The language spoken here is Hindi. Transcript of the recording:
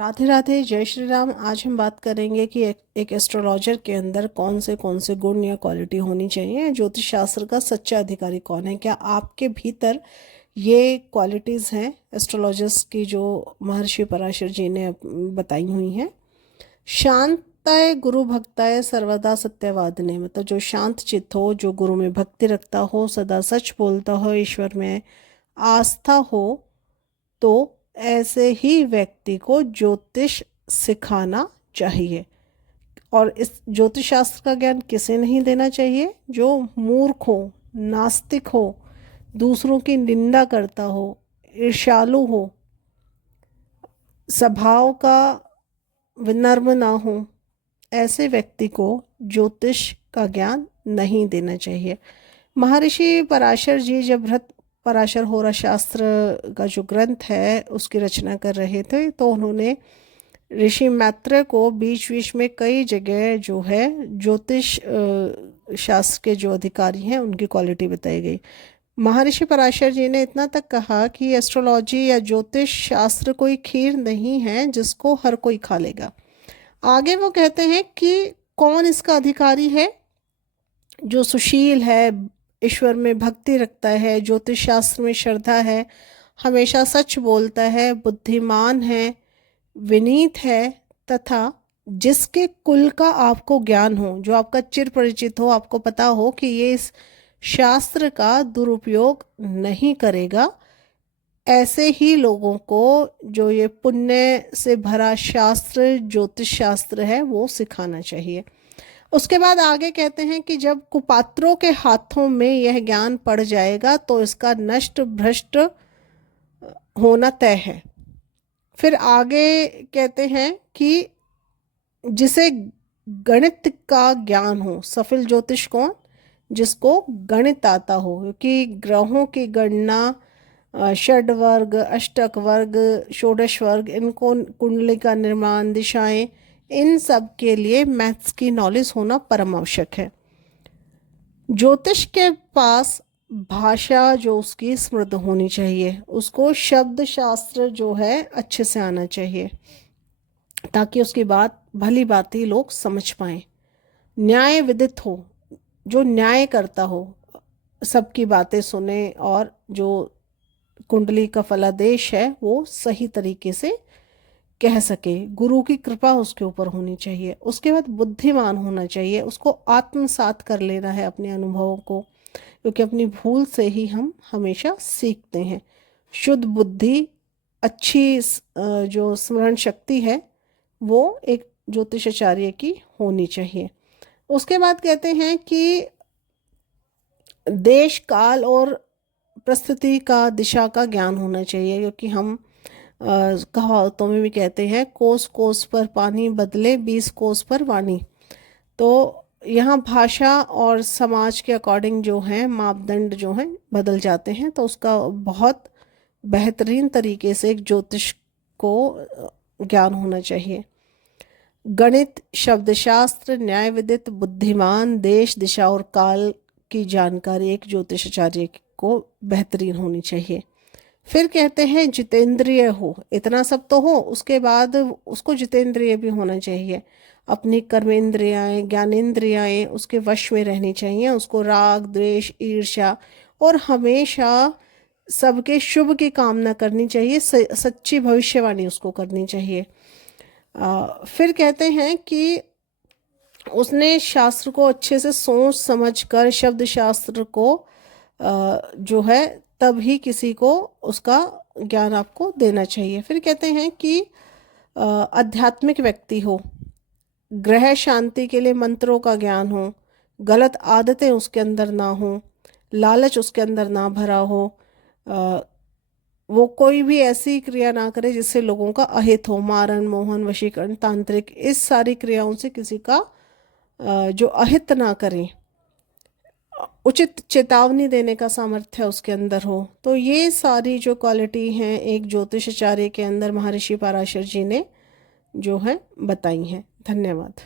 राधे राधे, जय श्री राम। आज हम बात करेंगे कि एक एस्ट्रोलॉजर के अंदर कौन से गुण या क्वालिटी होनी चाहिए। ज्योतिष शास्त्र का सच्चा अधिकारी कौन है? क्या आपके भीतर ये क्वालिटीज़ हैं एस्ट्रोलॉजर्स की जो महर्षि पराशर जी ने बताई हुई हैं? शांताय गुरु भक्ताय सर्वदा सत्यवादिने, मतलब जो शांत चित्त हो, जो गुरु में भक्ति रखता हो, सदा सच बोलता हो, ईश्वर में आस्था हो, तो ऐसे ही व्यक्ति को ज्योतिष सिखाना चाहिए। और इस ज्योतिष शास्त्र का ज्ञान किसे नहीं देना चाहिए? जो मूर्ख हो, नास्तिक हो, दूसरों की निंदा करता हो, ईर्ष्यालु हो, स्वभाव का विनम्र ना हो, ऐसे व्यक्ति को ज्योतिष का ज्ञान नहीं देना चाहिए। महर्षि पराशर जी जब भृत पराशर होरा शास्त्र का जो ग्रंथ है उसकी रचना कर रहे थे, तो उन्होंने ऋषि मैत्रेय को बीच बीच में कई जगह जो है ज्योतिष शास्त्र के जो अधिकारी हैं उनकी क्वालिटी बताई गई। महर्षि पराशर जी ने इतना तक कहा कि एस्ट्रोलॉजी या ज्योतिष शास्त्र कोई खीर नहीं है जिसको हर कोई खा लेगा। आगे वो कहते हैं कि कौन इसका अधिकारी है? जो सुशील है, ईश्वर में भक्ति रखता है, ज्योतिष शास्त्र में श्रद्धा है, हमेशा सच बोलता है, बुद्धिमान है, विनीत है, तथा जिसके कुल का आपको ज्ञान हो, जो आपका चिर परिचित हो, आपको पता हो कि ये इस शास्त्र का दुरुपयोग नहीं करेगा, ऐसे ही लोगों को जो ये पुण्य से भरा शास्त्र ज्योतिष शास्त्र है वो सिखाना चाहिए। उसके बाद आगे कहते हैं कि जब कुपात्रों के हाथों में यह ज्ञान पड़ जाएगा तो इसका नष्ट भ्रष्ट होना तय है। फिर आगे कहते हैं कि जिसे गणित का ज्ञान हो, सफल ज्योतिष कौन? जिसको गणित आता हो, क्योंकि ग्रहों की गणना, षड वर्ग, अष्टक वर्ग, षोडश वर्ग, इनको कुंडली का निर्माण, दिशाएं, इन सब के लिए मैथ्स की नॉलेज होना परम आवश्यक है। ज्योतिष के पास भाषा जो उसकी समृद्ध होनी चाहिए, उसको शब्द शास्त्र जो है अच्छे से आना चाहिए ताकि उसकी बात भली भांति लोग समझ पाएं। न्याय विदित हो, जो न्याय करता हो, सबकी बातें सुने और जो कुंडली का फलादेश है वो सही तरीके से कह सके। गुरु की कृपा उसके ऊपर होनी चाहिए। उसके बाद बुद्धिमान होना चाहिए, उसको आत्मसात कर लेना है अपने अनुभवों को, क्योंकि अपनी भूल से ही हम हमेशा सीखते हैं। शुद्ध बुद्धि, अच्छी जो स्मरण शक्ति है वो एक ज्योतिषाचार्य की होनी चाहिए। उसके बाद कहते हैं कि देश काल और परिस्थिति का, दिशा का ज्ञान होना चाहिए, क्योंकि हम कहावतों में भी कहते हैं कोस कोस पर पानी बदले 20 कोस पर वाणी। तो यहाँ भाषा और समाज के अकॉर्डिंग जो है मापदंड जो हैं बदल जाते हैं, तो उसका बहुत बेहतरीन तरीके से एक ज्योतिष को ज्ञान होना चाहिए। गणित, शब्दशास्त्र, न्याय विदित, बुद्धिमान, देश, दिशा और काल की जानकारी एक ज्योतिषाचार्य को बेहतरीन होनी चाहिए। फिर कहते हैं जितेंद्रिय हो, इतना सब तो हो, उसके बाद उसको जितेंद्रिय भी होना चाहिए। अपनी कर्मेंद्रियाएं, ज्ञानेंद्रियाएं उसके वश में रहनी चाहिए। उसको राग, द्वेष, ईर्ष्या और हमेशा सबके शुभ की कामना करनी चाहिए। सच्ची भविष्यवाणी उसको करनी चाहिए। फिर कहते हैं कि उसने शास्त्र को अच्छे से सोच समझ कर, शब्द शास्त्र को जो है तभी किसी को उसका ज्ञान आपको देना चाहिए। फिर कहते हैं कि आध्यात्मिक व्यक्ति हो, ग्रह शांति के लिए मंत्रों का ज्ञान हो, गलत आदतें उसके अंदर ना हो, लालच उसके अंदर ना भरा हो, वो कोई भी ऐसी क्रिया ना करे जिससे लोगों का अहित हो, मारण, मोहन, वशीकरण, तांत्रिक, इस सारी क्रियाओं से किसी का जो अहित ना करें, उचित चेतावनी देने का सामर्थ्य उसके अंदर हो। तो ये सारी जो क्वालिटी हैं एक ज्योतिषाचार्य के अंदर महर्षि पराशर जी ने जो है बताई हैं। धन्यवाद।